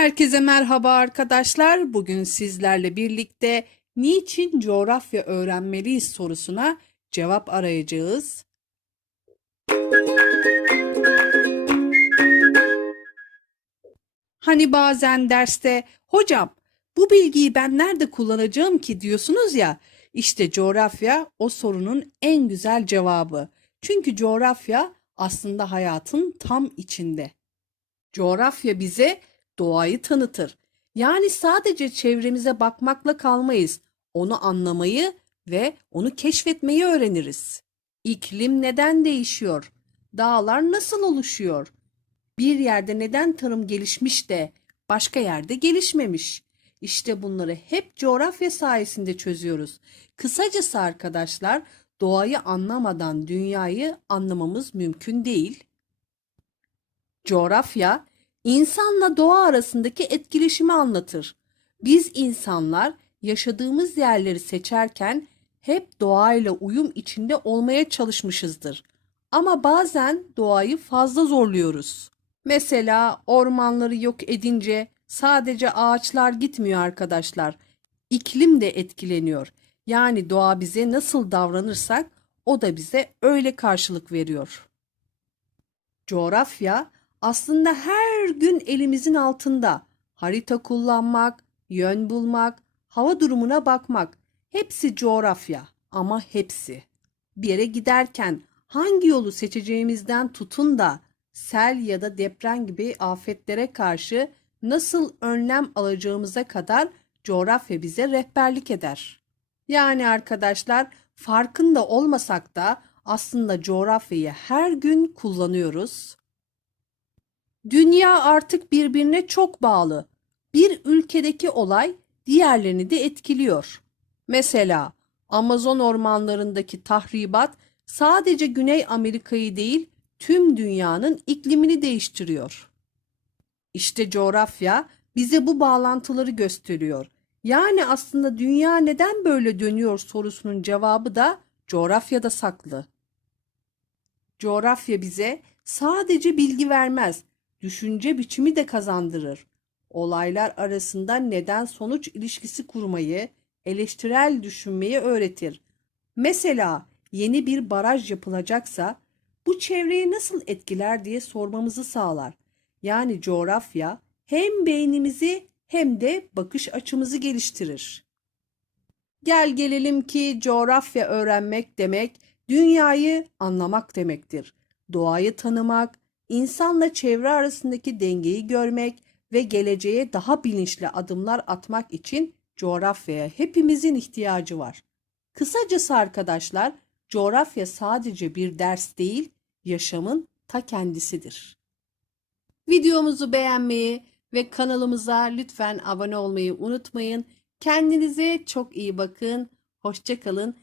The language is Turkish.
Herkese merhaba arkadaşlar. Bugün sizlerle birlikte niçin coğrafya öğrenmeliyiz sorusuna cevap arayacağız. Hani bazen derste hocam bu bilgiyi ben nerede kullanacağım ki diyorsunuz ya işte coğrafya o sorunun en güzel cevabı. Çünkü coğrafya aslında hayatın tam içinde. Coğrafya bize doğayı tanıtır. Yani sadece çevremize bakmakla kalmayız. Onu anlamayı ve onu keşfetmeyi öğreniriz. İklim neden değişiyor? Dağlar nasıl oluşuyor? Bir yerde neden tarım gelişmiş de başka yerde gelişmemiş? İşte bunları hep coğrafya sayesinde çözüyoruz. Kısacası arkadaşlar, doğayı anlamadan dünyayı anlamamız mümkün değil. Coğrafya, insanla doğa arasındaki etkileşimi anlatır. Biz insanlar yaşadığımız yerleri seçerken hep doğayla uyum içinde olmaya çalışmışızdır. Ama bazen doğayı fazla zorluyoruz. Mesela ormanları yok edince sadece ağaçlar gitmiyor arkadaşlar. İklim de etkileniyor. Yani doğa bize nasıl davranırsak o da bize öyle karşılık veriyor. Coğrafya aslında her gün elimizin altında. Harita kullanmak, yön bulmak, hava durumuna bakmak hepsi coğrafya ama hepsi. Bir yere giderken hangi yolu seçeceğimizden tutun da sel ya da deprem gibi afetlere karşı nasıl önlem alacağımıza kadar coğrafya bize rehberlik eder. Yani arkadaşlar farkında olmasak da aslında coğrafyayı her gün kullanıyoruz. Dünya artık birbirine çok bağlı. Bir ülkedeki olay diğerlerini de etkiliyor. Mesela Amazon ormanlarındaki tahribat sadece Güney Amerika'yı değil, tüm dünyanın iklimini değiştiriyor. İşte coğrafya bize bu bağlantıları gösteriyor. Yani aslında dünya neden böyle dönüyor sorusunun cevabı da coğrafyada saklı. Coğrafya bize sadece bilgi vermez, düşünce biçimi de kazandırır. Olaylar arasında neden sonuç ilişkisi kurmayı, eleştirel düşünmeyi öğretir. Mesela yeni bir baraj yapılacaksa bu çevreyi nasıl etkiler diye sormamızı sağlar. Yani coğrafya hem beynimizi hem de bakış açımızı geliştirir. Gel gelelim ki coğrafya öğrenmek demek dünyayı anlamak demektir. Doğayı tanımak, insanla çevre arasındaki dengeyi görmek ve geleceğe daha bilinçli adımlar atmak için coğrafyaya hepimizin ihtiyacı var. Kısacası arkadaşlar, coğrafya sadece bir ders değil, yaşamın ta kendisidir. Videomuzu beğenmeyi ve kanalımıza lütfen abone olmayı unutmayın. Kendinize çok iyi bakın. Hoşçakalın.